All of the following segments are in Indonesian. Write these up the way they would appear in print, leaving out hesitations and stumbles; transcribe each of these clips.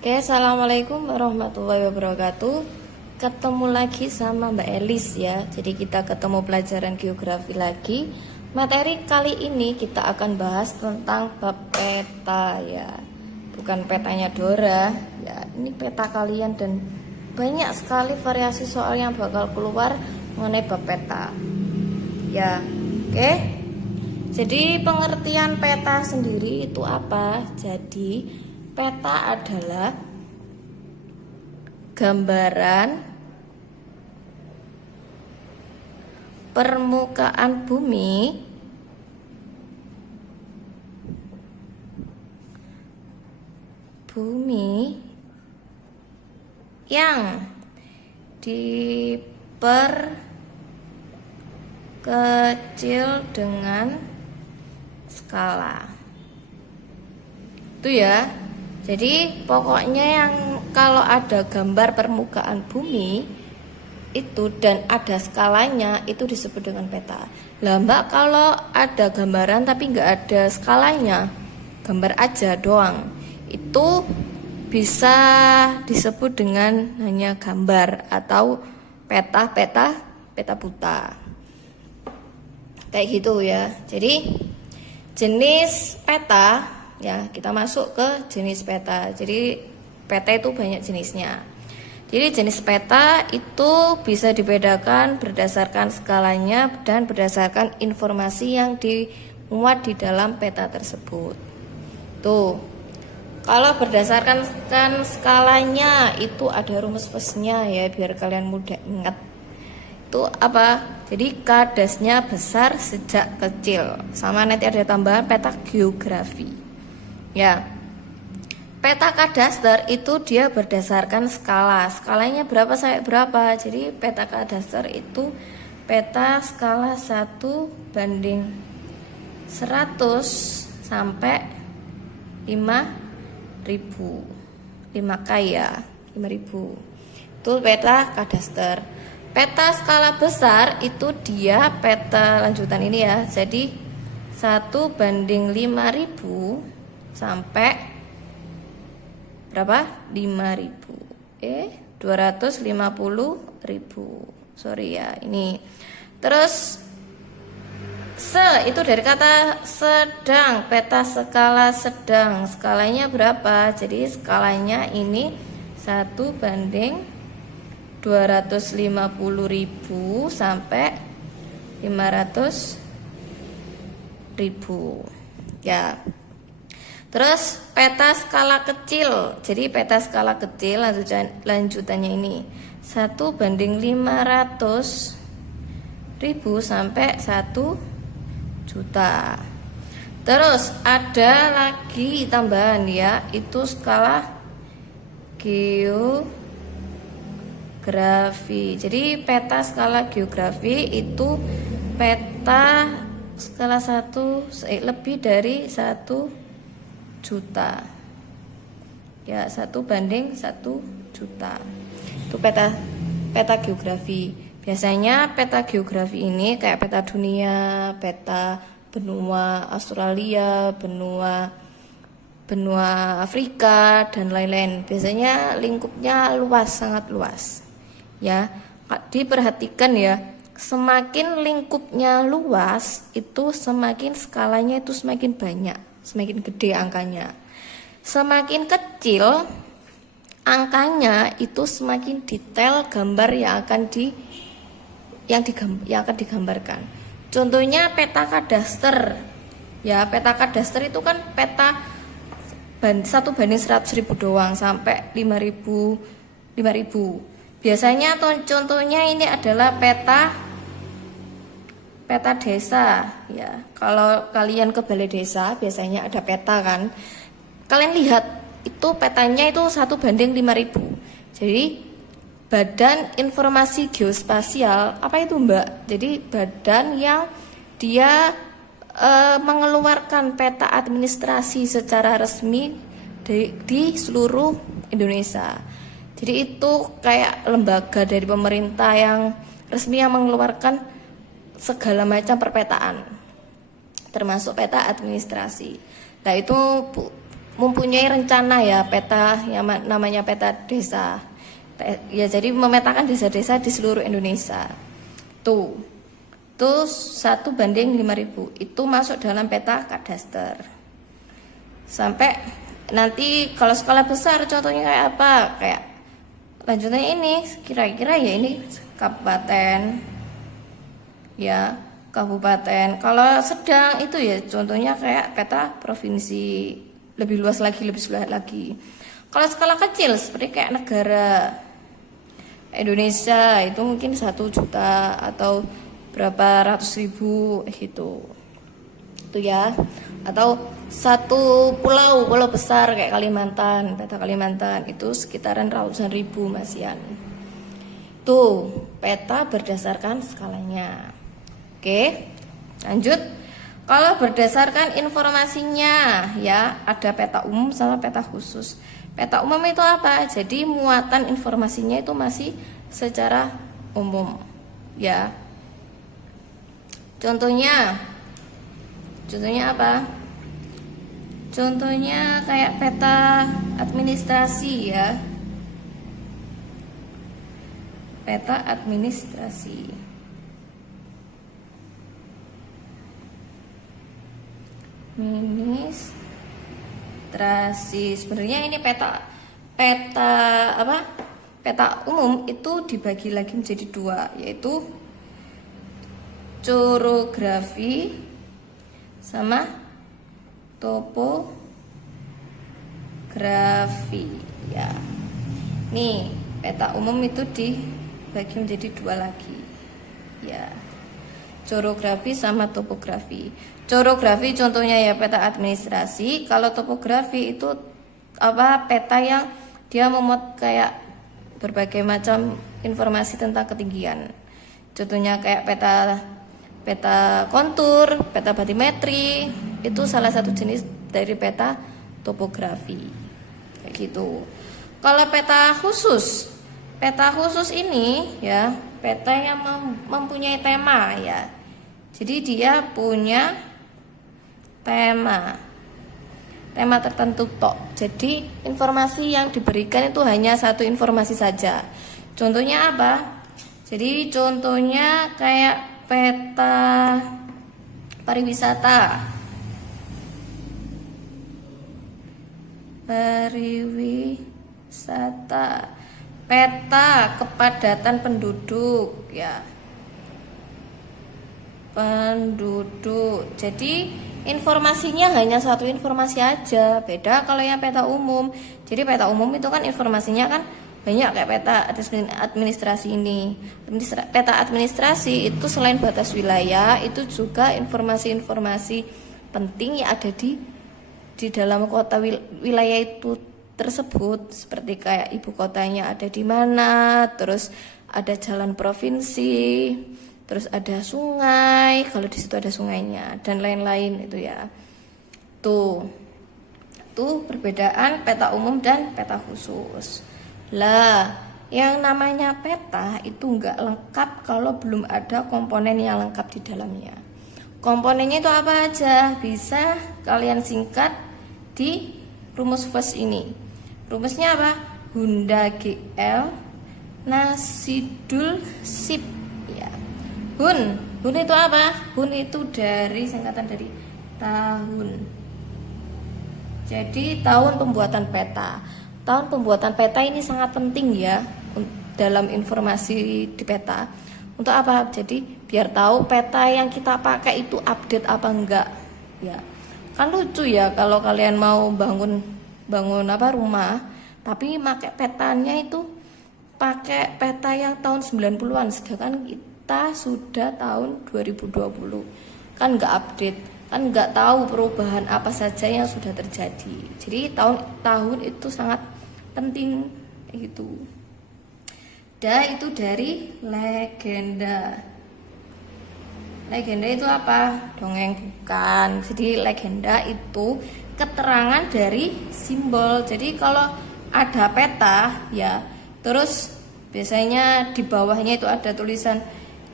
Oke, assalamualaikum warahmatullahi wabarakatuh. Ketemu lagi sama Mbak Elis ya. Jadi kita ketemu pelajaran geografi lagi. Materi kali ini kita akan bahas tentang bab peta ya. Bukan petanya Dora ya. Ini peta kalian dan banyak sekali variasi soal yang bakal keluar mengenai bab peta. Ya, oke. Jadi pengertian peta sendiri itu apa? Jadi peta adalah gambaran permukaan bumi yang diperkecil dengan skala. Itu ya. Jadi pokoknya yang kalau ada gambar permukaan bumi itu dan ada skalanya itu disebut dengan peta. Lah Mbak, kalau ada gambaran tapi nggak ada skalanya, gambar aja doang, itu bisa disebut dengan hanya gambar atau peta buta. Kayak gitu ya. Jadi jenis peta ya, kita masuk ke jenis peta. Jadi peta itu banyak jenisnya. Jadi jenis peta itu bisa dibedakan berdasarkan skalanya dan berdasarkan informasi yang dimuat di dalam peta tersebut. Tuh, kalau berdasarkan skalanya itu ada rumus fusinya ya, biar kalian mudah ingat. Itu apa? Jadi kadasnya besar sejak kecil. Sama nanti ada tambahan peta geografi. Ya, peta kadaster itu dia berdasarkan skala. Skalanya berapa sampai berapa. Jadi peta kadaster itu peta skala 1:100 sampai 5.000. 5K ya, 5.000. Itu peta kadaster. Peta skala besar itu dia peta lanjutan ini ya. Jadi 1:5.000 sampai berapa? 5.000. 250.000. Sorry ya, ini. Terus itu dari kata sedang, peta skala sedang. Skalanya berapa? Jadi skalanya ini 1:250.000 sampai 500.000. Ya. Terus peta skala kecil. Jadi peta skala kecil lanjutannya ini 1:500.000 sampai 1.000.000. Terus ada lagi tambahan ya, itu skala geografi. Jadi peta skala geografi itu peta skala lebih dari 1 juta ya, 1:1.000.000. Itu peta geografi. Biasanya peta geografi ini kayak peta dunia, peta benua Australia, benua Afrika dan lain-lain. Biasanya lingkupnya luas, sangat luas ya. Diperhatikan ya, semakin lingkupnya luas itu semakin skalanya itu semakin banyak, semakin gede angkanya. Semakin kecil angkanya itu semakin detail gambar yang akan digambarkan. Contohnya peta kadaster. Ya, peta kadaster itu kan peta 1:100.000 doang sampai 5.000. Biasanya contohnya ini adalah peta desa ya. Kalau kalian ke balai desa biasanya ada peta kan. Kalian lihat itu petanya itu 1:5.000. Jadi Badan Informasi Geospasial apa itu Mbak? Jadi badan yang dia mengeluarkan peta administrasi secara resmi di seluruh Indonesia. Jadi itu kayak lembaga dari pemerintah yang resmi yang mengeluarkan segala macam perpetaan, termasuk peta administrasi. Nah itu mempunyai rencana ya peta yang namanya peta desa. Ya jadi memetakan desa-desa di seluruh Indonesia. Tuh 1:5.000 itu masuk dalam peta kadaster. Sampai nanti kalau skala besar contohnya kayak apa? Kayak lanjutannya ini kira-kira ya ini kabupaten. Ya, kabupaten. Kalau sedang itu ya contohnya kayak peta provinsi, lebih luas lagi. Kalau skala kecil seperti kayak negara Indonesia itu mungkin 1 juta atau berapa ratus ribu gitu. Itu ya. Atau satu pulau besar kayak Kalimantan, peta Kalimantan itu sekitaran ratusan ribu masian. Tuh, peta berdasarkan skalanya. Oke, lanjut. Kalau berdasarkan informasinya ya, ada peta umum sama peta khusus. Peta umum itu apa? Jadi muatan informasinya itu masih secara umum ya. Contohnya apa? Contohnya kayak peta administrasi ya. Peta administrasi. Administrasi. Sebenarnya ini peta apa? Peta umum itu dibagi lagi menjadi 2, yaitu corografi sama topografi ya. Nih, peta umum itu dibagi menjadi 2 lagi. Ya. Corografi sama topografi. Corografi contohnya ya peta administrasi. Kalau topografi itu apa? Peta yang dia memuat kayak berbagai macam informasi tentang ketinggian. Contohnya kayak peta kontur, peta batimetri, itu salah satu jenis dari peta topografi. Kayak gitu. Kalau peta khusus ini ya, peta yang mempunyai tema ya. Jadi dia punya tema tertentu tok. Jadi informasi yang diberikan itu hanya satu informasi saja. Contohnya apa? Jadi contohnya kayak peta pariwisata. Peta kepadatan penduduk ya. Jadi informasinya hanya satu informasi aja. Beda kalau yang peta umum. Jadi peta umum itu kan informasinya kan banyak kayak peta administrasi ini. Peta administrasi itu selain batas wilayah, itu juga informasi-informasi penting yang ada di dalam kota wilayah itu tersebut, seperti kayak ibu kotanya ada di mana, terus ada jalan provinsi, terus ada sungai, kalau di situ ada sungainya dan lain-lain itu ya. Tuh perbedaan peta umum dan peta khusus. Lah, yang namanya peta itu nggak lengkap kalau belum ada komponen yang lengkap di dalamnya. Komponennya itu apa aja? Bisa kalian singkat di rumus first ini. Rumusnya apa? Hunda GL Nasidul Sip ya. Hun itu apa? Hun itu dari singkatan dari tahun. Jadi tahun pembuatan peta. Tahun pembuatan peta ini sangat penting ya dalam informasi di peta. Untuk apa? Jadi biar tahu peta yang kita pakai itu update apa enggak ya. Kan lucu ya kalau kalian mau bangun apa rumah, tapi pakai petanya itu pakai peta yang tahun 90-an, sedangkan kita sudah tahun 2020. Kan enggak update, kan nggak tahu perubahan apa saja yang sudah terjadi. Jadi tahun itu sangat penting gitu. Dan itu dari legenda. Legenda itu apa? Dongeng bukan. Jadi legenda itu keterangan dari simbol. Jadi kalau ada peta ya, terus biasanya di bawahnya itu ada tulisan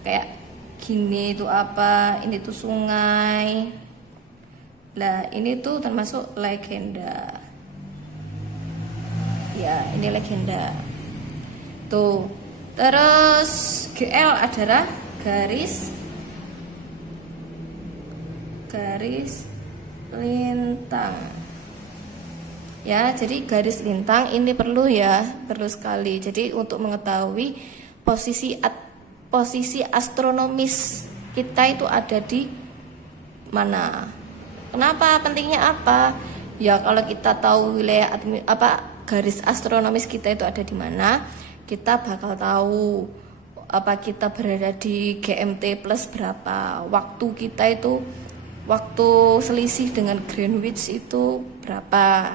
kayak gini itu apa, ini tuh sungai. Lah, ini tuh termasuk legenda. Ya, ini legenda. Tuh. Terus GL adalah garis lintang. Ya, jadi garis lintang ini perlu ya, perlu sekali. Jadi untuk mengetahui posisi astronomis kita itu ada di mana. Kenapa? Pentingnya apa? Ya, kalau kita tahu wilayah garis astronomis kita itu ada di mana, kita bakal tahu apa kita berada di GMT plus berapa. Waktu selisih dengan Greenwich itu berapa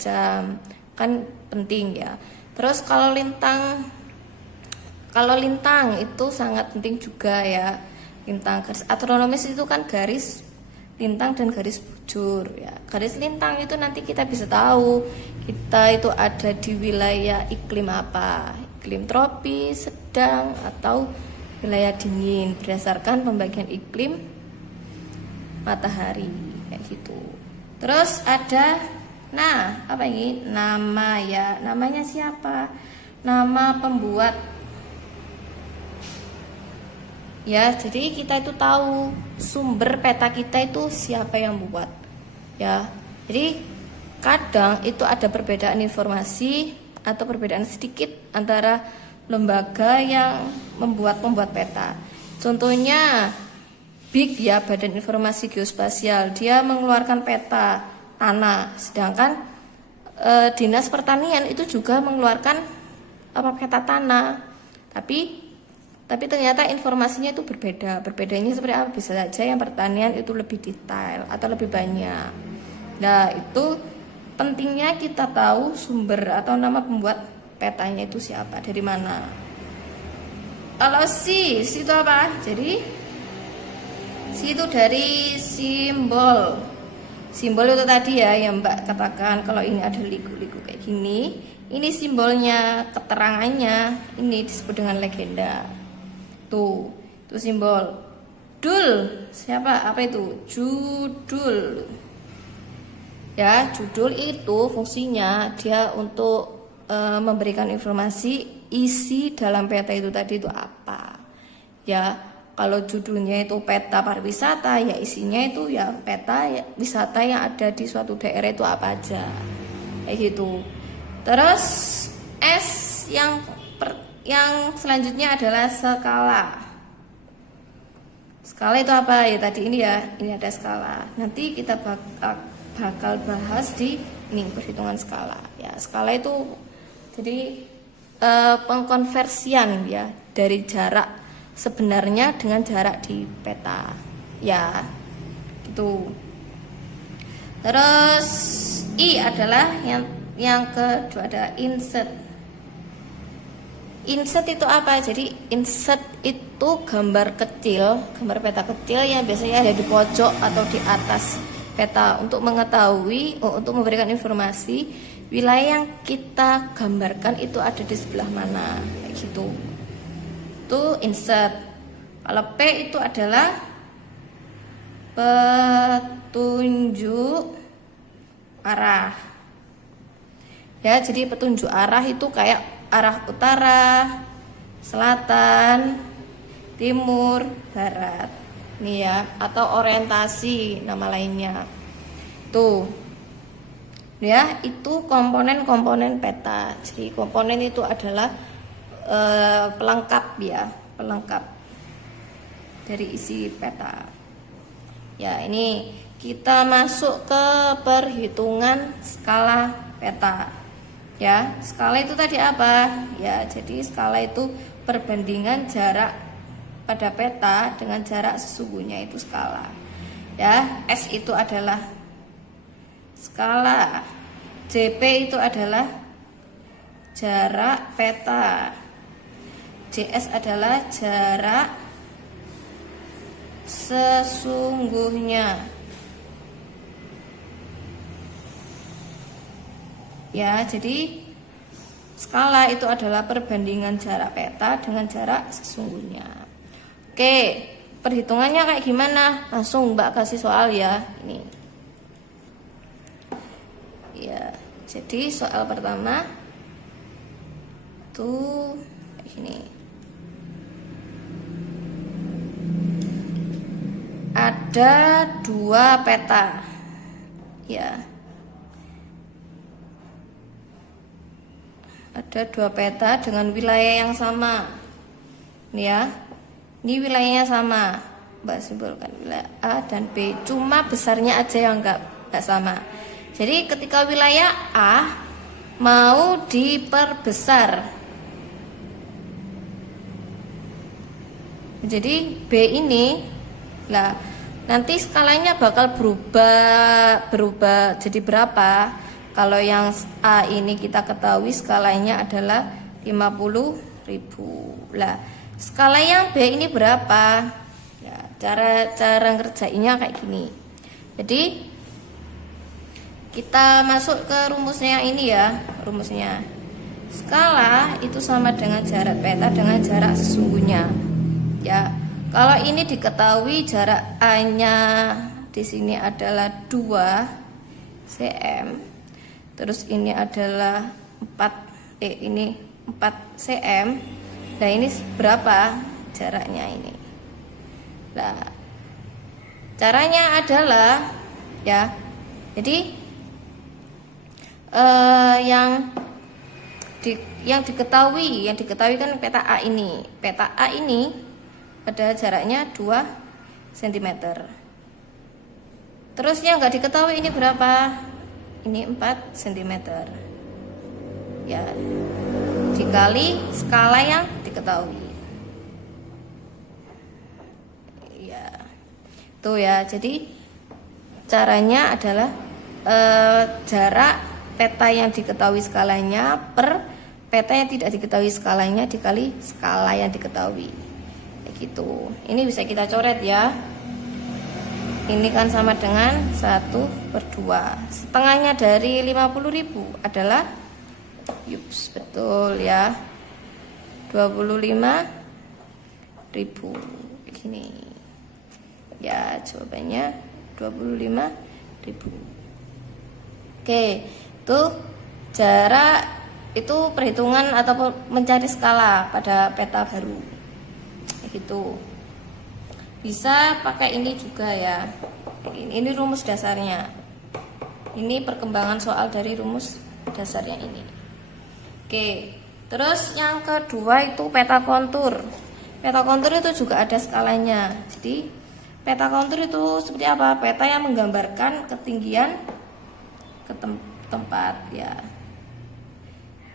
jam, kan penting ya. Terus kalau lintang itu sangat penting juga ya. Lintang, garis astronomis itu kan garis lintang dan garis bujur ya. Garis lintang itu nanti kita bisa tahu kita itu ada di wilayah iklim apa, iklim tropis, sedang, atau wilayah dingin berdasarkan pembagian iklim matahari kayak gitu. Terus ada apa ini? Nama ya. Namanya siapa? Nama pembuat. Ya, jadi kita itu tahu sumber peta kita itu siapa yang buat. Ya. Jadi kadang itu ada perbedaan informasi atau perbedaan sedikit antara lembaga yang membuat peta. Contohnya BIG ya, Badan Informasi Geospasial, dia mengeluarkan peta tanah, sedangkan Dinas Pertanian itu juga mengeluarkan peta tanah. Tapi ternyata informasinya itu berbeda. Berbedanya seperti apa? Bisa saja yang pertanian itu lebih detail atau lebih banyak. Nah, itu pentingnya kita tahu sumber atau nama pembuat petanya itu siapa, dari mana. Kalau SIS itu apa? Jadi itu dari simbol itu tadi ya yang Mbak katakan. Kalau ini ada liku-liku kayak gini, ini simbolnya, keterangannya ini disebut dengan legenda. Tuh, itu simbol. Dul, siapa? Apa itu? Judul. Ya, judul itu fungsinya dia untuk memberikan informasi isi dalam peta itu tadi itu apa. Ya. Kalau judulnya itu peta pariwisata, ya isinya itu ya peta wisata yang ada di suatu daerah itu apa aja, kayak gitu. Terus S yang selanjutnya adalah skala. Skala itu apa ya? Tadi ini ya, ini ada skala. Nanti kita bakal bahas di ini perhitungan skala. Ya, skala itu jadi pengkonversian ya dari jarak sebenarnya dengan jarak di peta ya, itu. Terus I adalah yang kedua, ada insert. Insert itu apa? Jadi insert itu gambar peta kecil yang biasanya ada di pojok atau di atas peta untuk memberikan informasi wilayah yang kita gambarkan itu ada di sebelah mana, kayak gitu. Itu insert. Kalau P itu adalah petunjuk arah. Ya, jadi petunjuk arah itu kayak arah utara, selatan, timur, barat. Nih ya, atau orientasi nama lainnya. Tuh. Ya, itu komponen-komponen peta. Jadi komponen itu adalah pelengkap dari isi peta. Ya, ini kita masuk ke perhitungan skala peta. Ya, skala itu tadi apa? Ya, jadi skala itu perbandingan jarak pada peta dengan jarak sesungguhnya, itu skala. Ya, S itu adalah skala. JP itu adalah jarak peta. JS adalah jarak sesungguhnya. Ya, jadi skala itu adalah perbandingan jarak peta dengan jarak sesungguhnya. Oke, perhitungannya kayak gimana? Langsung Mbak kasih soal ya. Ini. Ya, jadi soal pertama, itu kayak gini. Ada 2 peta, ya. Ada 2 peta dengan wilayah yang sama, ini ya. Ini wilayahnya sama, Mbak simbolkan wilayah A dan B, cuma besarnya aja yang enggak sama. Jadi ketika wilayah A mau diperbesar, jadi B ini lah nanti skalanya bakal berubah jadi berapa? Kalau yang A ini kita ketahui skalanya adalah 50.000. Lah, skala yang B ini berapa? Ya, cara ngerjainnya kayak gini. Jadi kita masuk ke rumusnya yang ini ya, rumusnya. Skala itu sama dengan jarak peta dengan jarak sesungguhnya. Ya, kalau ini diketahui jarak A-nya di sini adalah 2 cm. Terus ini adalah 4 cm. Nah, ini berapa jaraknya ini? Nah, caranya adalah ya. Jadi yang diketahui kan peta A ini. Peta A ini ada jaraknya 2 cm. Terus yang nggak diketahui ini berapa? Ini 4 cm. Ya, dikali skala yang diketahui. Ya, tuh ya. Jadi caranya adalah jarak peta yang diketahui skalanya per peta yang tidak diketahui skalanya dikali skala yang diketahui. Gitu. Ini bisa kita coret ya. Ini kan sama dengan 1/2. Setengahnya dari 50.000 adalah yups, betul ya, 25.000. Begini. Ya, jawabannya 25.000. Oke, itu jarak itu perhitungan atau mencari skala pada peta baru. Gitu. Bisa pakai ini juga ya. Ini rumus dasarnya. Ini perkembangan soal dari rumus dasarnya ini. Oke. Terus yang kedua itu peta kontur. Peta kontur itu juga ada skalanya. Jadi peta kontur itu seperti apa? Peta yang menggambarkan ketinggian ke tempat ya.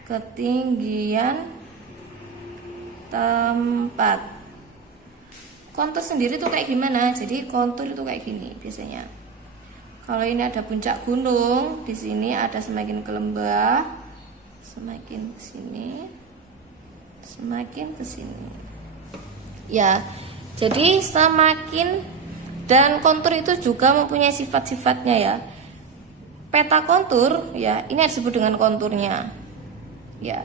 Ketinggian tempat. Kontur sendiri tuh kayak gimana? Jadi kontur itu kayak gini biasanya. Kalau ini ada puncak gunung, di sini ada semakin ke lembah, semakin ke sini, semakin ke sini. Ya, jadi semakin, dan kontur itu juga mempunyai sifat-sifatnya ya. Peta kontur ya, ini disebut dengan konturnya. Ya,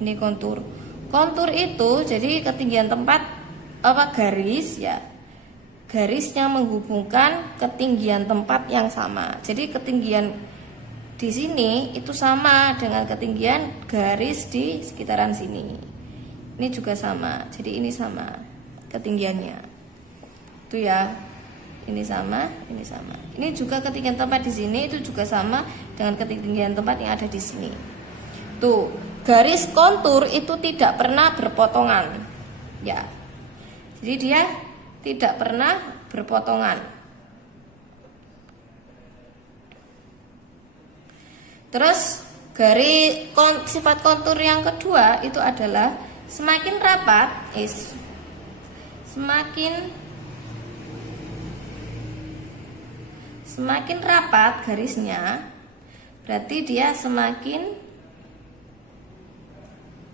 ini kontur. Kontur itu jadi ketinggian tempat garis ya, garisnya menghubungkan ketinggian tempat yang sama. Jadi ketinggian di sini itu sama dengan ketinggian garis di sekitaran sini. Ini juga sama. Jadi ini sama ketinggiannya. Itu ya. Ini sama, ini sama. Ini juga ketinggian tempat di sini itu juga sama dengan ketinggian tempat yang ada di sini. Tuh, garis kontur itu tidak pernah berpotongan. Ya. Jadi dia tidak pernah berpotongan. Terus sifat kontur yang kedua itu adalah semakin rapat, semakin rapat garisnya, berarti dia semakin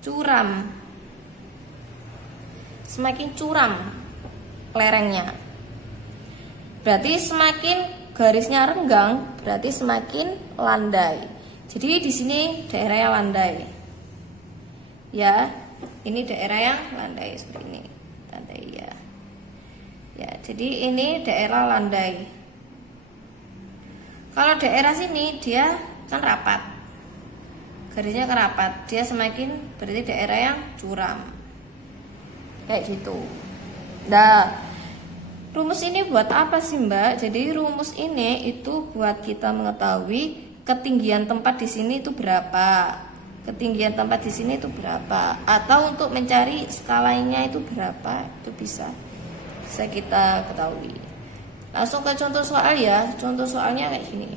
curam. Semakin curam lerengnya. Berarti semakin garisnya renggang, berarti semakin landai. Jadi di sini daerah yang landai. Ya, ini daerah yang landai seperti ini. Landai ya. Ya, jadi ini daerah landai. Kalau daerah sini dia kan rapat. garisnya kerapat, dia semakin berarti daerah yang curam. Kayak gitu. Nah, rumus ini buat apa sih Mbak? Jadi rumus ini itu buat kita mengetahui ketinggian tempat di sini itu berapa. Ketinggian tempat di sini itu berapa, atau untuk mencari skalanya itu berapa, itu bisa kita ketahui. Langsung ke contoh soal ya. Contoh soalnya kayak gini.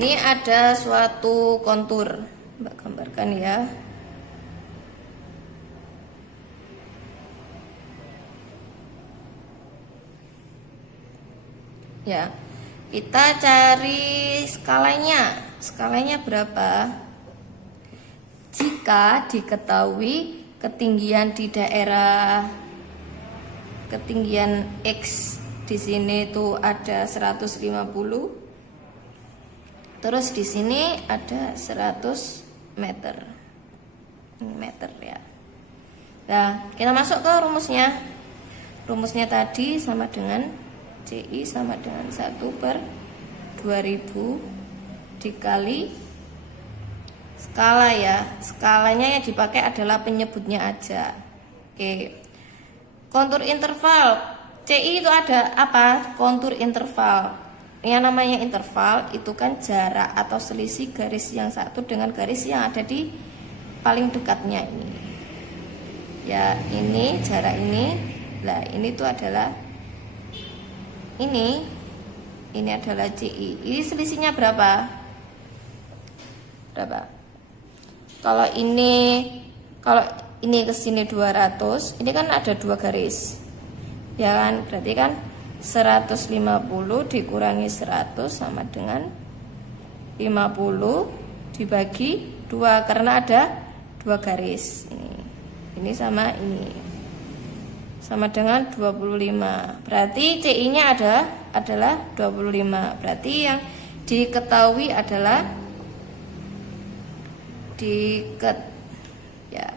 Ini ada suatu kontur, Mbak gambarkan ya. Ya, kita cari skalanya. Skalanya berapa? Jika diketahui ketinggian di daerah, ketinggian X di sini itu ada 150. Terus di sini ada 100 meter. Meter ya. Nah, kita masuk ke rumusnya. Rumusnya tadi sama dengan CI sama dengan 1/2000 dikali skala ya. Skalanya yang dipakai adalah penyebutnya aja. Oke. Kontur interval. CI itu ada apa? Kontur interval. Yang namanya interval itu kan jarak atau selisih garis yang satu dengan garis yang ada di paling dekatnya ini. Ya, ini jarak ini. Nah, ini tuh adalah ini adalah CI. Ini selisihnya berapa? Berapa? Kalau ini ke sini 200, ini kan ada dua garis. Ya kan? Berarti kan 150 dikurangi 100 sama dengan 50 dibagi 2 karena ada dua garis. Ini sama ini. Sama dengan 25. Berarti CI-nya adalah 25. Berarti yang diketahui adalah ya.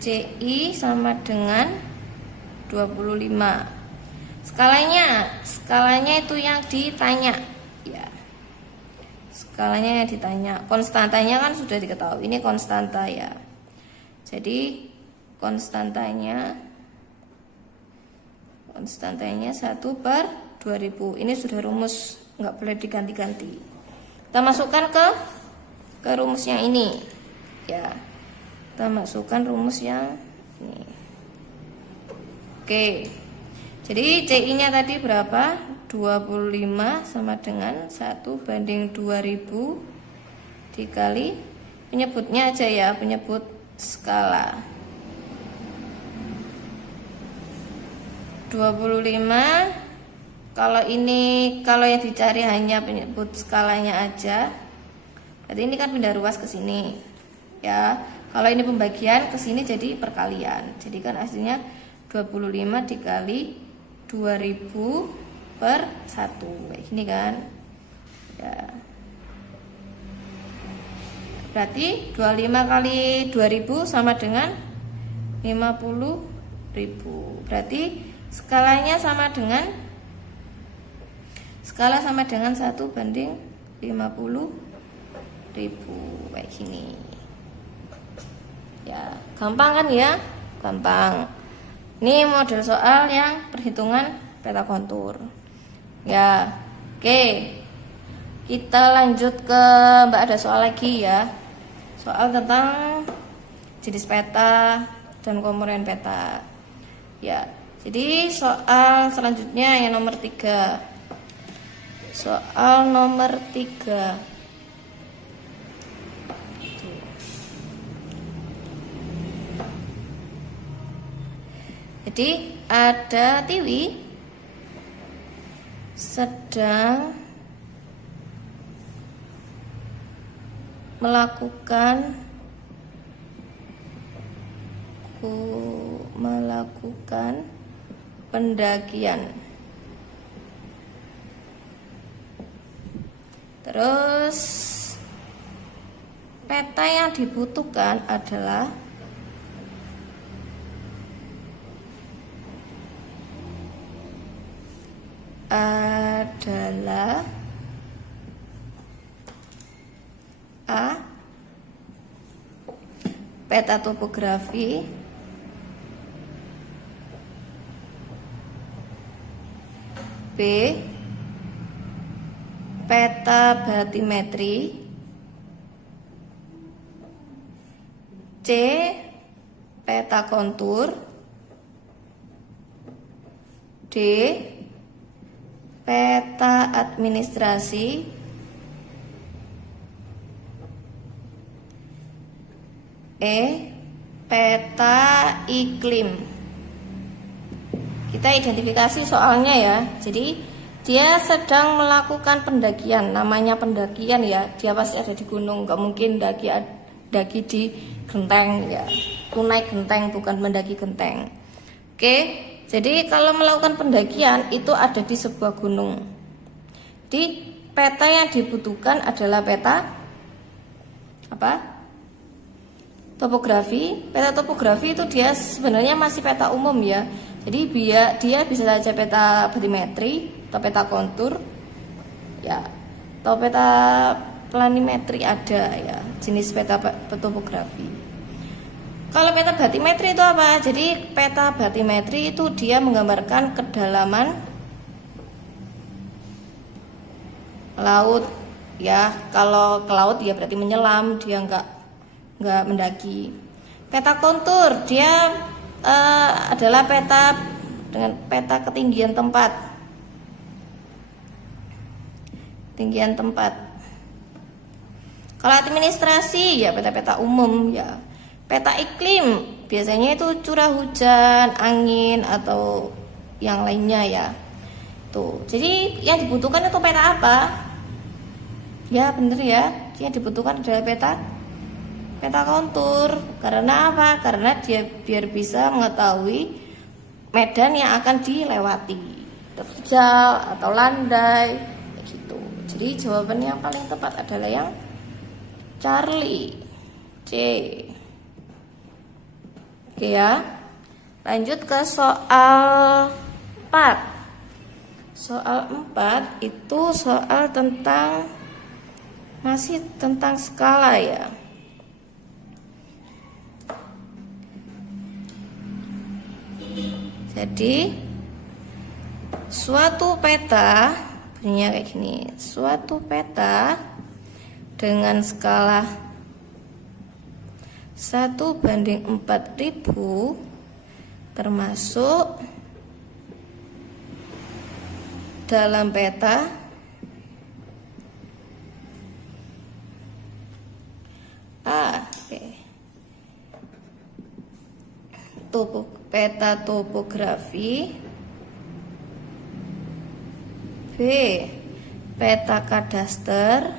CI sama dengan 25. Skalanya itu yang ditanya ya. Skalanya yang ditanya. Konstantanya kan sudah diketahui. Ini konstanta ya. Jadi konstantanya 1/2000. Ini sudah rumus, nggak boleh diganti-ganti. Kita masukkan ke rumus yang ini ya. Kita masukkan rumus yang ini. Oke. Jadi CI-nya tadi berapa? 25 sama dengan 1/2000 dikali penyebutnya aja ya, penyebut skala 25. Kalau yang dicari hanya penyebut skalanya aja, berarti ini kan pindah ruas ke sini ya. Kalau ini pembagian ke sini jadi perkalian, jadi kan hasilnya 25 dikali 2000/1 kayak gini kan ya. Berarti 25 kali 2000 sama dengan 50.000. Berarti skala sama dengan 1/50.000 kayak gini. Ya, gampang kan ya? Gampang. Ini model soal yang perhitungan peta kontur. Ya. Oke. Kita lanjut ke Mbak, ada soal lagi ya. Soal tentang jenis peta dan komponen peta. Ya. Jadi soal selanjutnya yang nomor 3. Soal nomor 3. Jadi ada Tiwi sedang melakukan pendakian. Terus peta yang dibutuhkan adalah adalah A. Peta topografi, B. Peta batimetri, C. Peta kontur, D. Peta administrasi, E. Peta iklim. Kita identifikasi soalnya ya. Jadi dia sedang melakukan pendakian, namanya pendakian ya. Dia pasti ada di gunung, nggak mungkin daki di genteng ya. Itu naik genteng, bukan mendaki genteng. Oke, jadi kalau melakukan pendakian itu ada di sebuah gunung. Di peta yang dibutuhkan adalah peta apa? Topografi. Peta topografi itu dia sebenarnya masih peta umum ya. Jadi dia bisa saja peta batimetri atau peta kontur ya, atau peta planimetri ada ya, jenis peta topografi. Kalau peta batimetri itu apa? Jadi peta batimetri itu dia menggambarkan kedalaman laut ya. Kalau ke laut ya berarti menyelam, dia nggak mendaki. Peta kontur dia adalah peta dengan peta ketinggian tempat. Ketinggian tempat. Kalau administrasi ya peta-peta umum ya. Peta iklim biasanya itu curah hujan, angin atau yang lainnya ya. Tuh. Jadi yang dibutuhkan itu peta apa? Ya bener ya. Yang dibutuhkan adalah peta kontur. Karena apa? Karena dia biar bisa mengetahui medan yang akan dilewati, terjal atau landai gitu. Jadi jawaban yang paling tepat adalah yang Charlie, C. Oke ya. Lanjut ke soal 4. Soal 4 itu soal masih tentang skala ya. Jadi suatu peta bunyinya kayak gini. Suatu peta dengan skala 1:4000 termasuk dalam peta A. Peta topografi, B. Peta kadaster,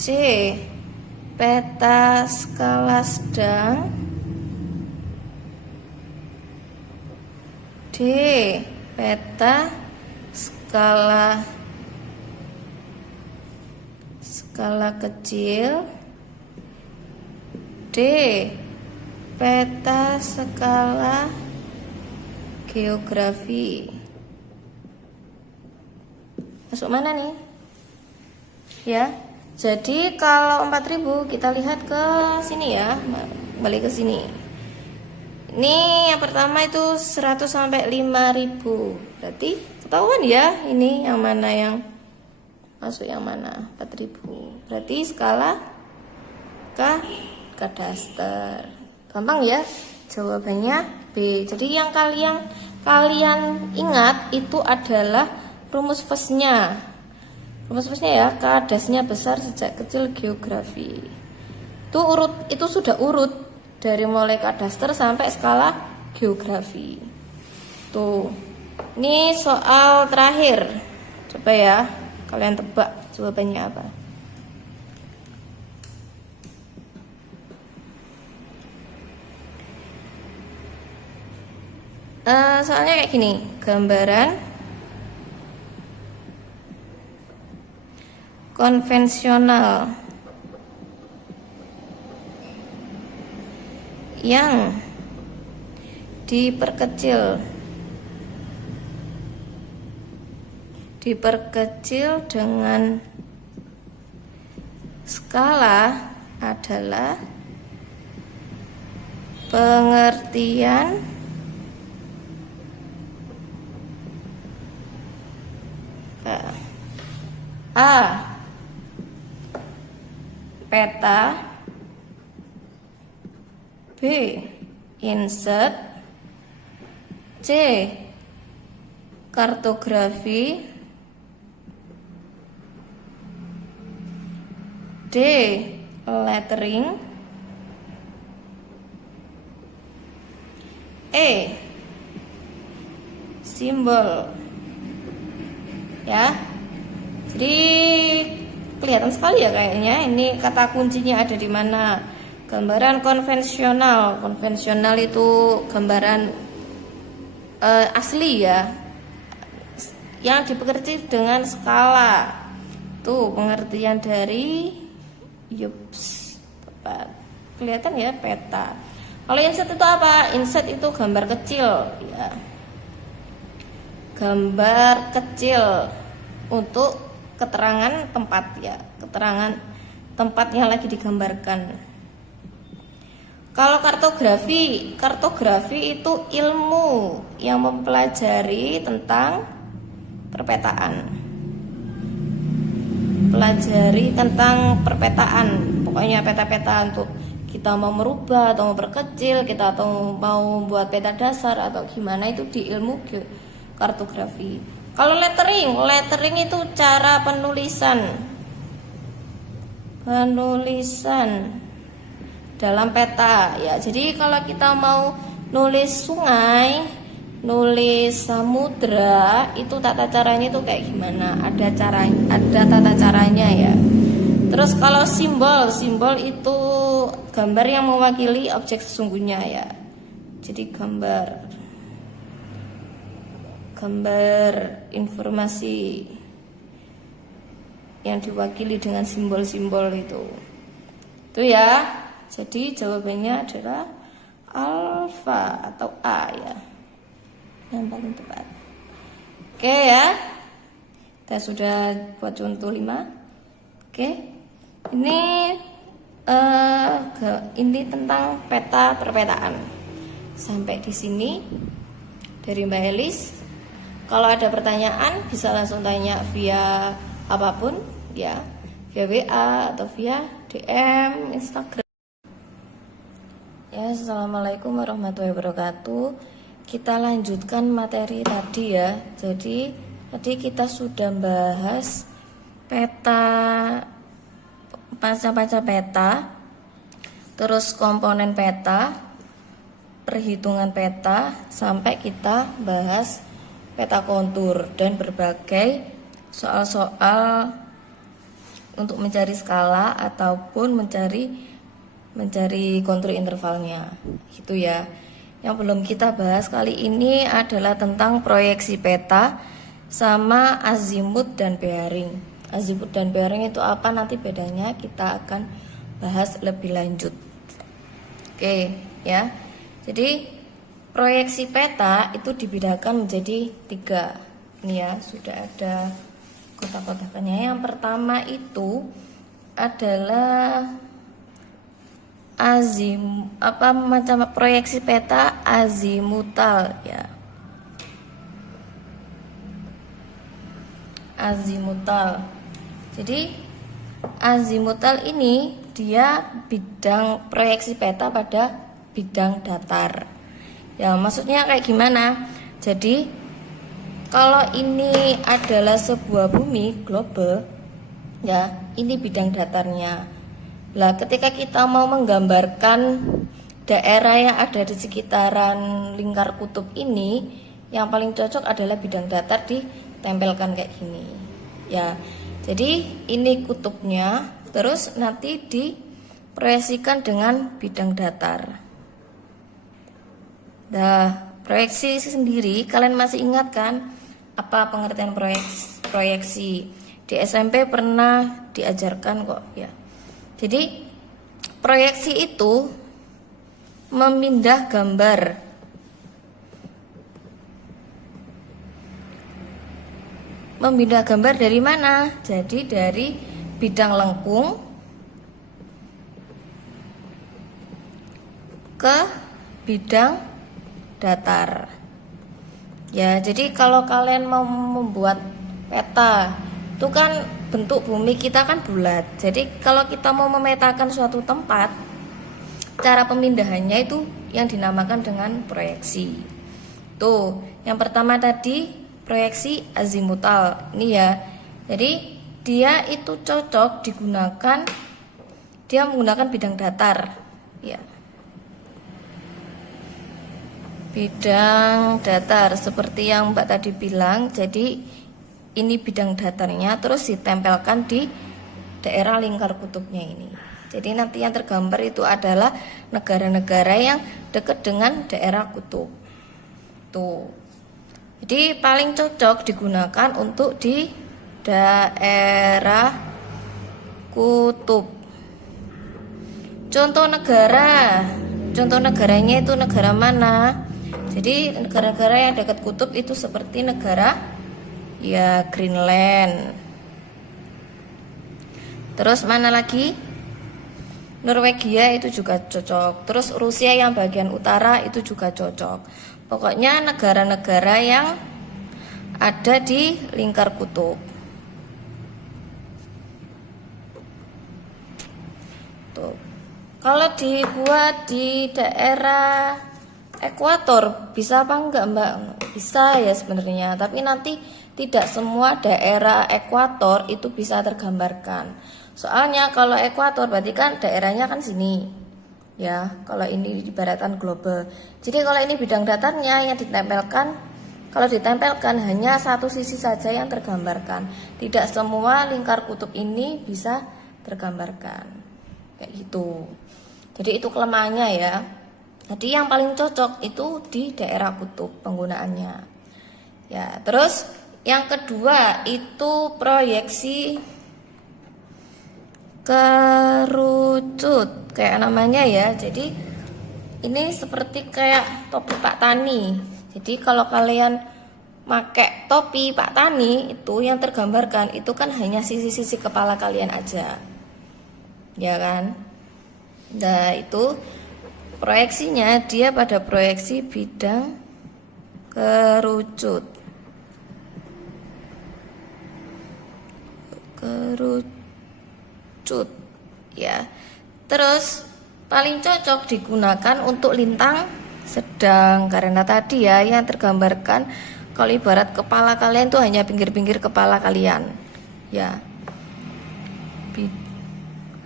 C. Peta skala sedang, D. Peta skala kecil, D. Peta skala geografi. Masuk mana nih? Ya. Jadi kalau 4000 kita lihat ke sini ya. Balik ke sini. Ini yang pertama itu 100 sampai 5000. Berarti ketahuan ya ini yang mana yang masuk yang mana? 4000. Berarti skala kadaster. Gampang ya, jawabannya B. Jadi yang kalian ingat itu adalah rumus first-nya. Rumus first-nya ya, kadasnya besar sejak kecil geografi. Itu sudah urut dari mulai kadaster sampai skala geografi. Tuh. Ini soal terakhir. Coba ya, kalian tebak jawabannya apa. Soalnya kayak gini, gambaran konvensional yang diperkecil diperkecil dengan skala adalah pengertian A. Peta. B. Insert. C. Kartografi. D. Lettering. E. Simbol. Ya. Jadi kelihatan sekali ya kayaknya ini kata kuncinya ada di mana. Gambaran konvensional. Konvensional itu gambaran asli ya, yang diperkecil dengan skala. Tuh pengertian dari yups, tepat. Kelihatan ya peta. Kalau insert itu apa? Insert itu gambar kecil ya. Gambar kecil untuk keterangan tempat ya, keterangan tempat yang lagi digambarkan. Kalau kartografi, kartografi itu ilmu yang mempelajari tentang perpetaan. Pelajari tentang perpetaan, pokoknya peta-peta untuk kita mau merubah atau mau perkecil, kita atau mau buat peta dasar atau gimana, itu di ilmu kartografi. Kalau lettering, lettering itu cara penulisan dalam peta ya. Jadi kalau kita mau nulis sungai, nulis samudra, itu tata caranya itu kayak gimana? Ada tata caranya ya. Terus kalau simbol, simbol itu gambar yang mewakili objek sesungguhnya ya. Jadi gambar informasi yang diwakili dengan simbol-simbol itu ya. Jadi jawabannya adalah alfa atau A ya, yang paling tepat. Oke ya, kita sudah buat contoh 5. Oke, ini tentang peta perpetaan. Sampai di sini dari Mbak Elis. Kalau ada pertanyaan bisa langsung tanya via apapun ya, via WA atau via DM Instagram. Ya, assalamualaikum warahmatullahi wabarakatuh. Kita lanjutkan materi tadi ya. Jadi tadi kita sudah bahas peta, pasca peta, terus komponen peta, perhitungan peta, sampai kita bahas peta kontur dan berbagai soal-soal untuk mencari skala ataupun mencari kontur intervalnya gitu ya. Yang belum kita bahas kali ini adalah tentang proyeksi peta sama azimut dan bearing. Azimut dan bearing itu apa, nanti bedanya kita akan bahas lebih lanjut. Oke ya. Jadi proyeksi peta itu dibedakan menjadi 3. Ini ya, sudah ada kotak-kotakannya. Yang pertama itu adalah macam proyeksi peta azimutal ya. Azimutal. Jadi azimutal ini dia bidang proyeksi peta pada bidang datar. Ya, maksudnya kayak gimana? Jadi kalau ini adalah sebuah bumi globe, ya, ini bidang datarnya. Lah, ketika kita mau menggambarkan daerah yang ada di sekitaran lingkar kutub ini, yang paling cocok adalah bidang datar ditempelkan kayak gini. Ya, jadi ini kutubnya, terus nanti diproyeksikan dengan bidang datar. Nah, proyeksi sendiri kalian masih ingat kan apa pengertian proyeksi? Di SMP pernah diajarkan kok ya. Jadi proyeksi itu memindah gambar Memindah gambar dari mana? Jadi dari bidang lengkung ke bidang datar. Ya, jadi kalau kalian mau membuat peta, itu kan bentuk bumi kita kan bulat. Jadi kalau kita mau memetakan suatu tempat, cara pemindahannya itu yang dinamakan dengan proyeksi. Tuh, yang pertama tadi proyeksi azimutal. Ini ya. Jadi dia itu cocok digunakan, dia menggunakan bidang datar. Ya. Bidang datar seperti yang Mbak tadi bilang. Jadi ini bidang datarnya, terus ditempelkan di daerah lingkar kutubnya ini. Jadi nanti yang tergambar itu adalah negara-negara yang dekat dengan daerah kutub. Tuh. Jadi paling cocok digunakan untuk di daerah kutub. Contoh negaranya itu negara mana? Jadi negara-negara yang dekat kutub itu seperti negara ya Greenland. Terus mana lagi? Norwegia itu juga cocok. Terus Rusia yang bagian utara itu juga cocok. Pokoknya negara-negara yang ada di lingkar kutub. Tuh. Kalau dibuat di daerah ekuator bisa apa enggak, Mbak? Bisa ya sebenarnya, tapi nanti tidak semua daerah ekuator itu bisa tergambarkan. Soalnya kalau ekuator berarti kan daerahnya kan sini. Ya, kalau ini ibaratkan global. Jadi kalau ini bidang datarnya yang ditempelkan, kalau ditempelkan hanya satu sisi saja yang tergambarkan. Tidak semua lingkar kutub ini bisa tergambarkan. Kayak gitu. Jadi itu kelemahannya ya. Jadi yang paling cocok itu di daerah kutub penggunaannya. Ya, terus yang kedua itu proyeksi kerucut kayak namanya ya. Jadi ini seperti kayak topi Pak Tani. Jadi kalau kalian pakai topi Pak Tani itu yang tergambarkan itu kan hanya sisi-sisi kepala kalian aja. Ya kan? Nah, itu proyeksinya dia pada proyeksi bidang kerucut. Kerucut ya. Terus paling cocok digunakan untuk lintang sedang karena tadi ya yang tergambarkan kalau ibarat kepala kalian tuh hanya pinggir-pinggir kepala kalian. Ya.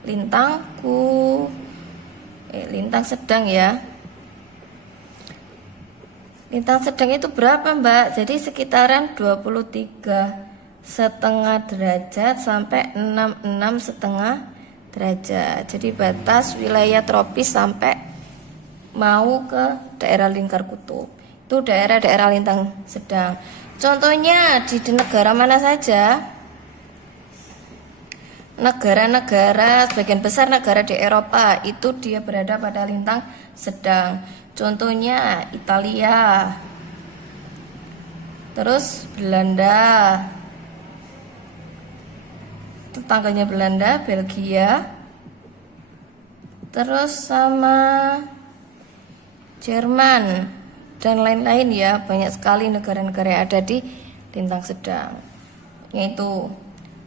Lintang sedang ya. Lintang sedang itu berapa, Mbak? Jadi sekitaran 23,5 derajat sampai 66,5 derajat. Jadi batas wilayah tropis sampai mau ke daerah lingkar kutub. Itu daerah-daerah lintang sedang. Contohnya di negara mana saja? Negara-negara sebagian besar negara di Eropa itu dia berada pada lintang sedang. Contohnya Italia, terus Belanda, tetangganya Belanda, Belgia, terus sama Jerman dan lain-lain ya. Banyak sekali negara-negara yang ada di lintang sedang. Yaitu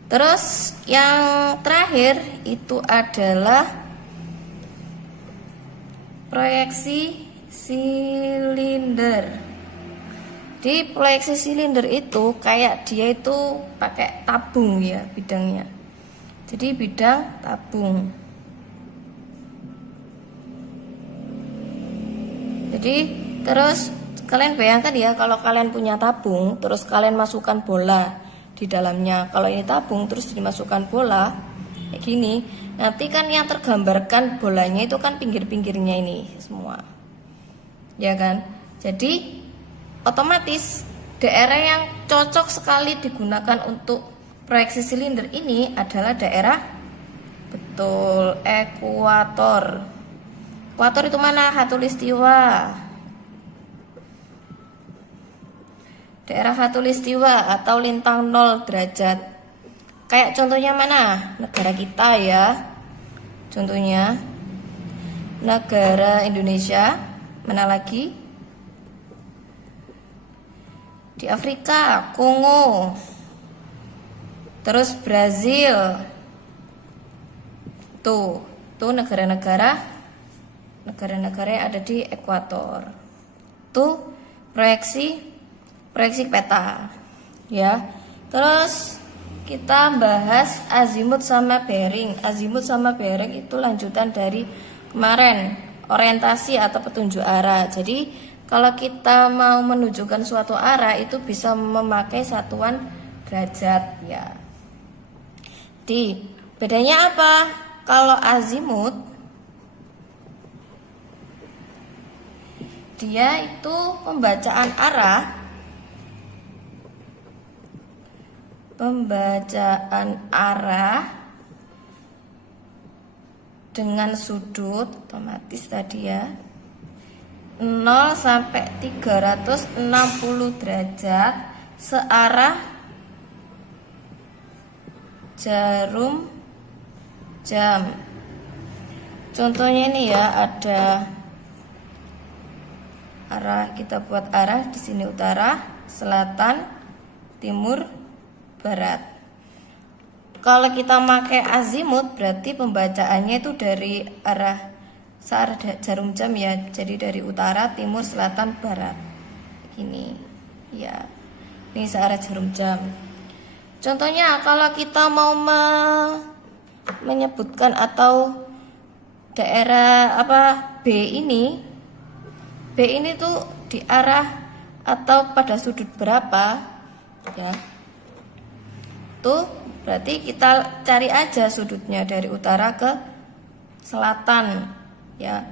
terus yang terakhir itu adalah proyeksi silinder. Di proyeksi silinder itu kayak dia itu pakai tabung ya bidangnya. Jadi bidang tabung. Jadi terus kalian bayangkan ya kalau kalian punya tabung, terus kalian masukkan bola di dalamnya. Kalau ini tabung terus dimasukkan bola kayak gini, nanti kan yang tergambarkan bolanya itu kan pinggir-pinggirnya ini semua. Ya kan? Jadi otomatis daerah yang cocok sekali digunakan untuk proyeksi silinder ini adalah daerah betul ekuator. Ekuator itu mana? Khatulistiwa. daerah khatulistiwa atau lintang 0 derajat. Kayak contohnya mana? Negara kita ya. Contohnya negara Indonesia. Mana lagi? Di Afrika, Kongo. Terus Brazil. Tuh negara-negara yang ada di ekuator. Tuh proyeksi peta ya. Terus kita bahas azimut sama bearing. Azimut sama bearing itu lanjutan dari kemarin, orientasi atau petunjuk arah. Jadi kalau kita mau menunjukkan suatu arah itu bisa memakai satuan derajat ya. Di bedanya apa? Kalau azimut dia itu pembacaan arah dengan sudut otomatis tadi ya 0 sampai 360 derajat searah jarum jam. Contohnya ini ya, ada arah, kita buat arah di sini utara, selatan, timur, barat. Kalau kita pakai azimut berarti pembacaannya itu dari arah searah jarum jam ya. Jadi dari utara, timur, selatan, barat. Gini. Ya. Ini searah jarum jam. Contohnya kalau kita mau menyebutkan atau daerah B ini tuh di arah atau pada sudut berapa ya. Tuh berarti kita cari aja sudutnya dari utara ke selatan ya.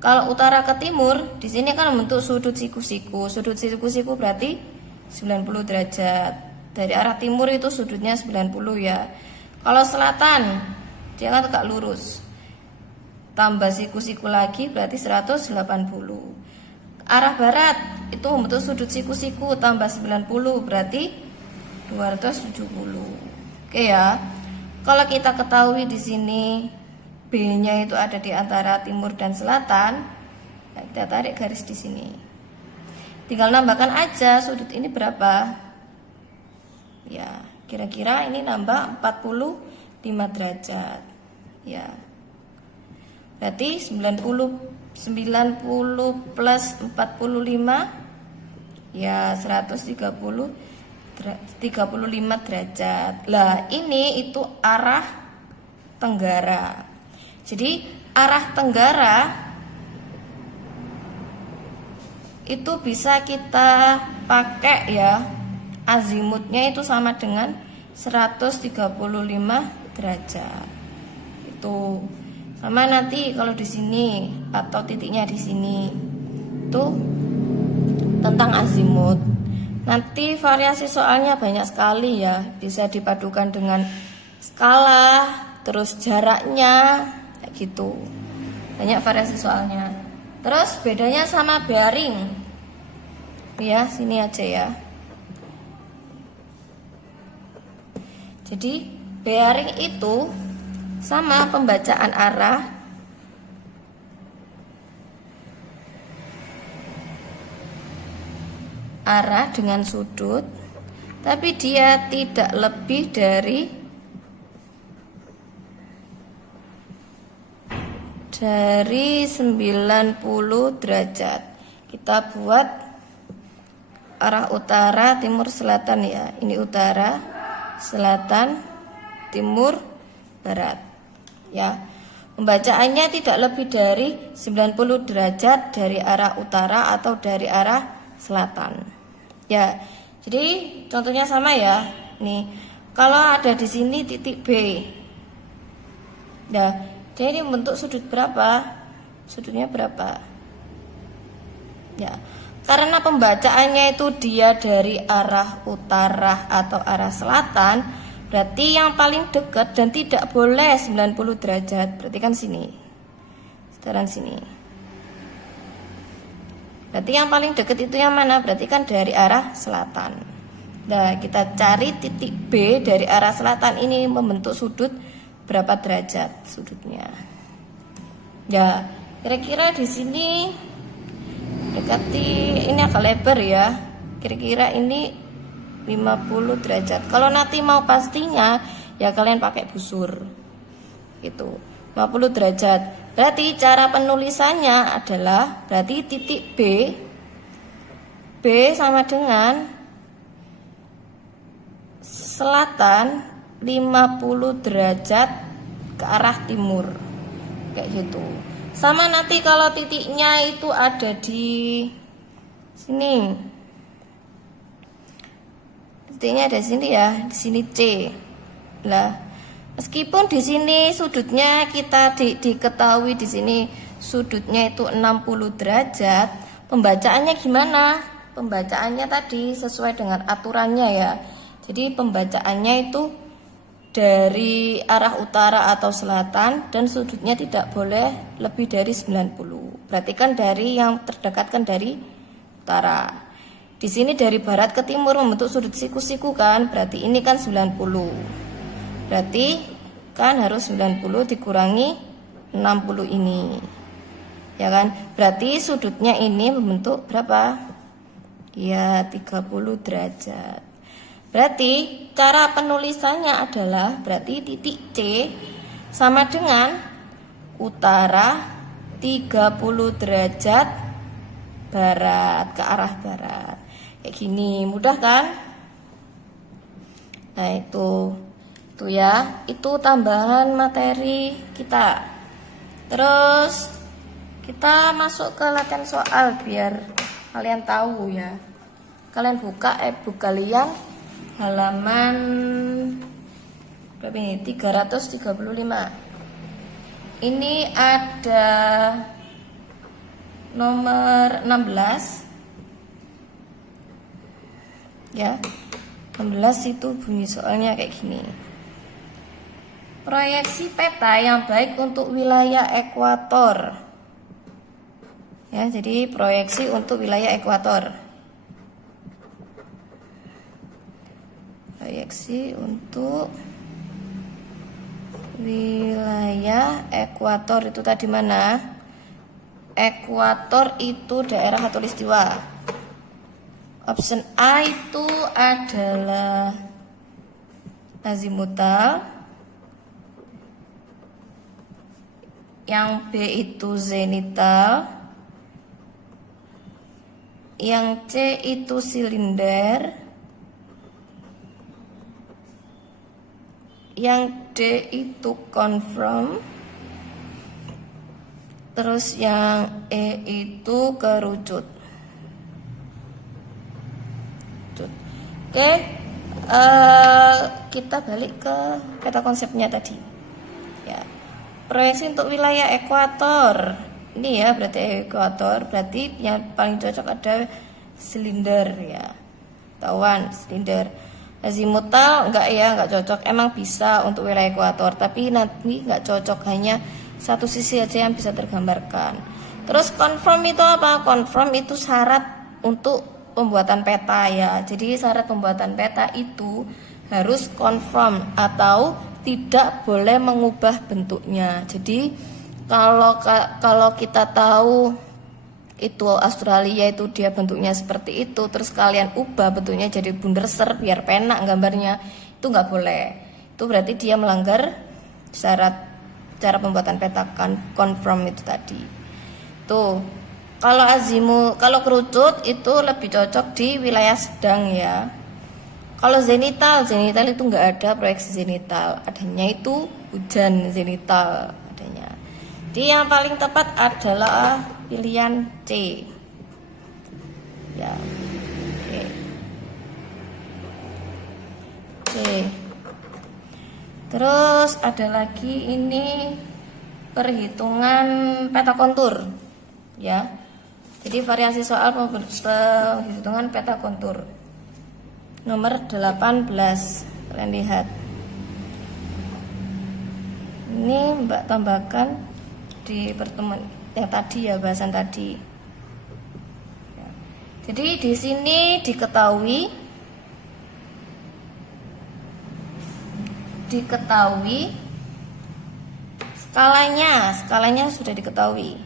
Kalau utara ke timur di sini kan membentuk sudut siku-siku. Sudut siku-siku berarti 90 derajat. Dari arah timur itu sudutnya 90 ya. Kalau selatan dia kan tegak lurus. Tambah siku-siku lagi berarti 180. Arah barat itu membentuk sudut siku-siku tambah 90 berarti 270. Oke ya. Kalau kita ketahui di sini B-nya itu ada di antara timur dan selatan, nah kita tarik garis di sini. Tinggal nambahkan aja sudut ini berapa. Ya, kira-kira ini nambah 45 derajat. Ya. Berarti 90 plus 45 ya 135 derajat. Lah, ini itu arah tenggara. Jadi, arah tenggara itu bisa kita pakai ya. Azimutnya itu sama dengan 135 derajat. Itu sama nanti kalau di sini atau titiknya di sini itu tentang azimut. Nanti variasi soalnya banyak sekali ya, bisa dipadukan dengan skala, terus jaraknya kayak gitu. Banyak variasi soalnya. Terus bedanya sama bearing. Ya, sini aja ya. Jadi bearing itu sama pembacaan arah dengan sudut, tapi dia tidak lebih dari 90 derajat. Kita buat arah utara, timur, selatan ya. Ini utara, selatan, timur, barat ya. Pembacaannya tidak lebih dari 90 derajat dari arah utara atau dari arah selatan ya. Jadi contohnya sama ya. Nih, kalau ada di sini titik B ya, dia ini membentuk sudut berapa? Sudutnya berapa ya. Karena pembacaannya itu dia dari arah utara atau arah selatan, berarti yang paling dekat dan tidak boleh 90 derajat. Berarti kan sini. Sekitaran sini. Berarti yang paling dekat itu yang mana? Berarti kan dari arah selatan. Nah, kita cari titik B dari arah selatan ini membentuk sudut berapa derajat sudutnya. Ya, kira-kira di sini dekati, ini agak lebar ya. Kira-kira ini 50 derajat. Kalau nanti mau pastinya ya kalian pakai busur. Gitu. 50 derajat. Berarti cara penulisannya adalah berarti titik B sama dengan selatan 50 derajat ke arah timur. Kayak gitu. Sama nanti kalau titiknya itu ada di sini. Titiknya ada di sini ya, di sini C. Lah, meskipun di sini sudutnya kita diketahui di sini sudutnya itu 60 derajat, pembacaannya gimana? Pembacaannya tadi sesuai dengan aturannya ya. Jadi pembacaannya itu dari arah utara atau selatan dan sudutnya tidak boleh lebih dari 90. Berarti kan dari yang terdekat kan dari utara. Di sini dari barat ke timur membentuk sudut siku-siku kan, berarti ini kan 90. Berarti kan harus 90 dikurangi 60 ini. Ya kan? Berarti sudutnya ini membentuk berapa? Ya, 30 derajat. Berarti cara penulisannya adalah berarti titik C sama dengan utara 30 derajat barat, ke arah barat. Kayak gini, mudah kan? Nah, itu ya, itu tambahan materi kita. Terus kita masuk ke latihan soal biar kalian tahu ya. Kalian buka e-book kalian halaman berapa ini? 335. Ini ada nomor 16 ya. 16 itu bunyi soalnya kayak gini. Proyeksi peta yang baik untuk wilayah ekuator. Ya, jadi proyeksi untuk wilayah ekuator. Proyeksi untuk wilayah ekuator itu tadi mana? Ekuator itu daerah khatulistiwa. Option A itu adalah azimutal, yang B itu zenital, yang C itu silinder, yang D itu confirm, terus yang E itu kerucut. Oke, kita balik ke peta konsepnya tadi. Ya, proyeksi untuk wilayah ekuator. Ini ya berarti ekuator, berarti yang paling cocok ada silinder ya. Tawan silinder. Azimutal enggak ya, enggak cocok. Emang bisa untuk wilayah ekuator, tapi nanti enggak cocok, hanya satu sisi aja yang bisa tergambarkan. Terus confirm itu apa? Confirm itu syarat untuk pembuatan peta ya. Jadi syarat pembuatan peta itu harus confirm atau tidak boleh mengubah bentuknya. Jadi kalau kita tahu itu Australia itu dia bentuknya seperti itu, terus kalian ubah bentuknya jadi bunderser biar penak gambarnya, itu nggak boleh. Itu berarti dia melanggar syarat cara pembuatan peta confirm itu tadi. Tuh. Kalau kerucut itu lebih cocok di wilayah sedang ya. Kalau zenital itu nggak ada proyeksi zenital, adanya itu hujan zenital adanya. Jadi yang paling tepat adalah pilihan C. Ya, oke. C. Terus ada lagi ini perhitungan peta kontur, ya. Jadi variasi soal perhitungan peta kontur nomor 18, kalian lihat. Ini Mbak tambahkan di pertemuan yang tadi ya, bahasan tadi. Jadi di sini diketahui skalanya sudah diketahui.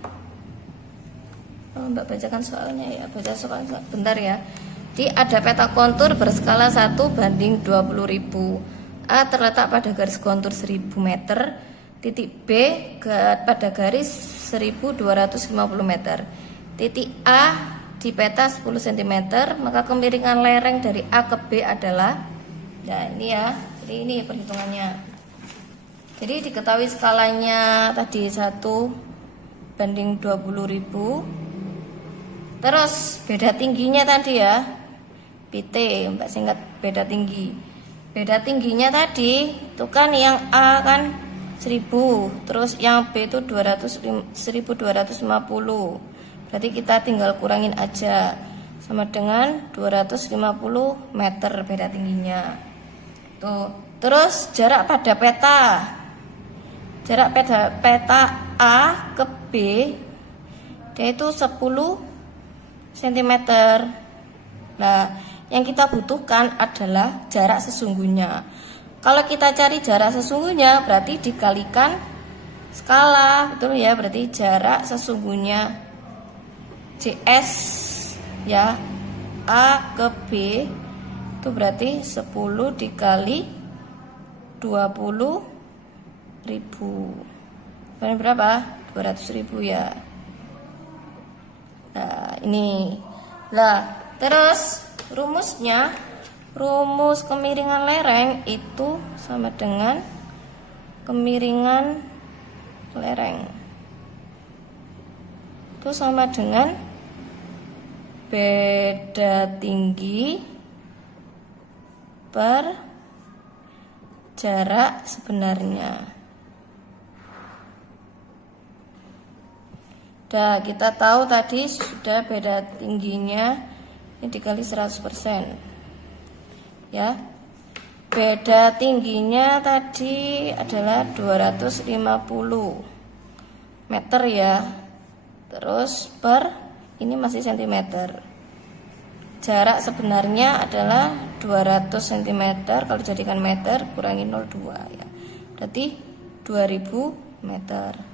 Mbak bacakan soalnya ya, baca soalnya bentar ya. Jadi ada peta kontur berskala 1:20.000. A terletak pada garis kontur 1000 meter, titik B pada garis 1250 meter. Titik A di peta 10 cm, maka kemiringan lereng dari A ke B adalah, nah ini ya, jadi ini perhitungannya. Jadi diketahui skalanya tadi 1:20.000. Terus beda tingginya tadi ya, PT, Mbak singkat beda tinggi. Beda tingginya tadi itu kan yang A kan 1000, terus yang B itu 1250. Berarti kita tinggal kurangin aja, sama dengan 250 meter beda tingginya. Tuh. Terus jarak pada peta. Jarak pada peta A ke B dia itu 10 cm. Nah, yang kita butuhkan adalah jarak sesungguhnya. Kalau kita cari jarak sesungguhnya berarti dikalikan skala, betul ya? Berarti jarak sesungguhnya CS ya, A ke B itu berarti 10 dikali 20.000. Berapa? 200.000 ya. Nah, ini. Lah, terus rumusnya, rumus kemiringan lereng itu sama dengan kemiringan lereng. Itu sama dengan beda tinggi per jarak sebenarnya. Nah, kita tahu tadi sudah beda tingginya ini dikali 100%. Ya. Beda tingginya tadi adalah 250 meter ya. Terus per ini masih cm. Jarak sebenarnya adalah 200 cm, kalau dijadikan meter kurangi 0,2 ya. Berarti 2000 meter.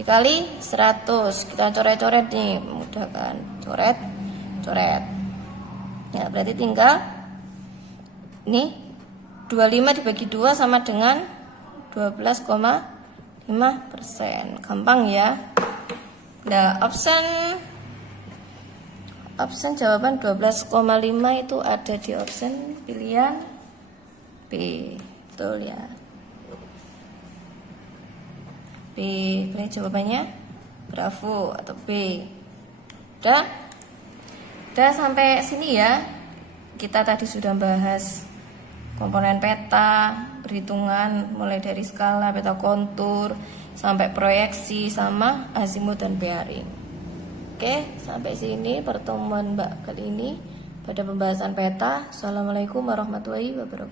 Dikali 100, kita coret-coret nih, mudah kan, coret ya, berarti tinggal ini 25 dibagi 2 sama dengan 12,5%, gampang ya. Nah, option jawaban 12,5 itu ada di option pilihan B, betul ya. B, ini jawabannya bravo atau B. Udah sampai sini ya. Kita tadi sudah bahas komponen peta, perhitungan mulai dari skala, peta kontur, sampai proyeksi sama azimut dan bearing. Oke, sampai sini pertemuan Mbak kali ini pada pembahasan peta. Assalamualaikum warahmatullahi wabarakatuh.